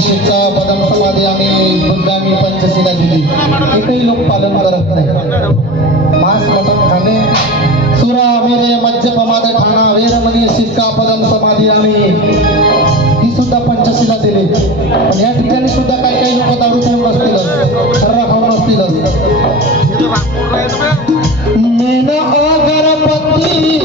शिवचा पदम समाधी आम्ही बुद्धांनी पंचशिला दिली. एकही लोक पालन करत नाही. मास मटण खाणे सुरा मेरे मज्जप माद ठाणा वेरमणी शिक्षा पदम समाधी आम्ही ही सुद्धा पंचशिला दिली. पण या ठिकाणी सुद्धा काही काही लोक दारू खाऊन बसतील सर्रा खाऊन बसतील. मेन अगरपती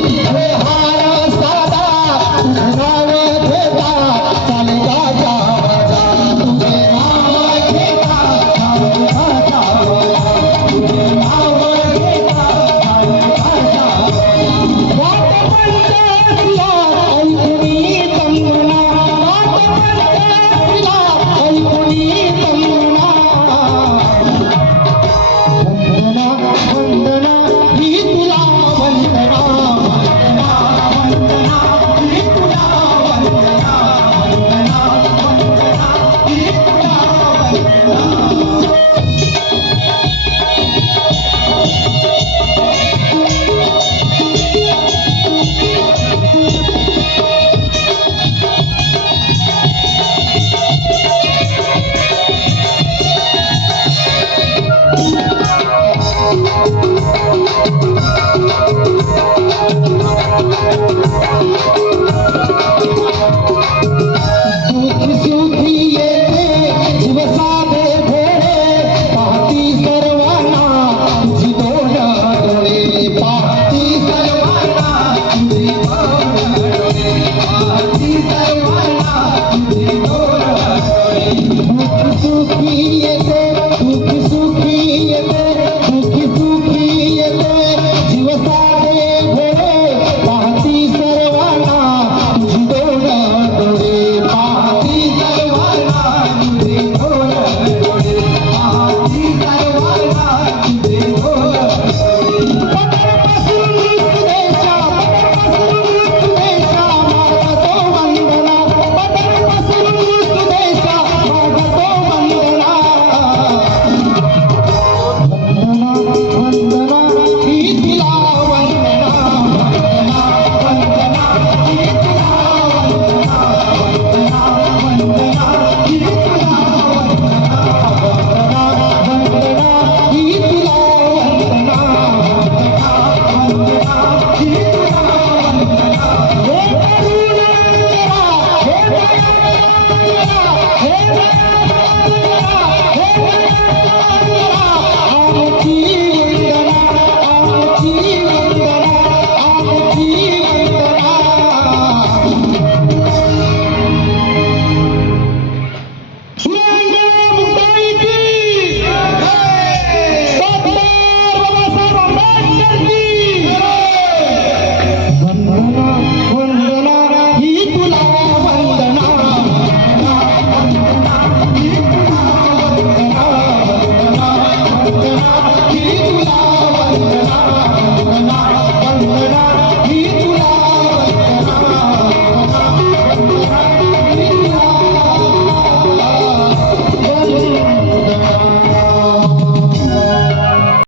Thank you. Yeah.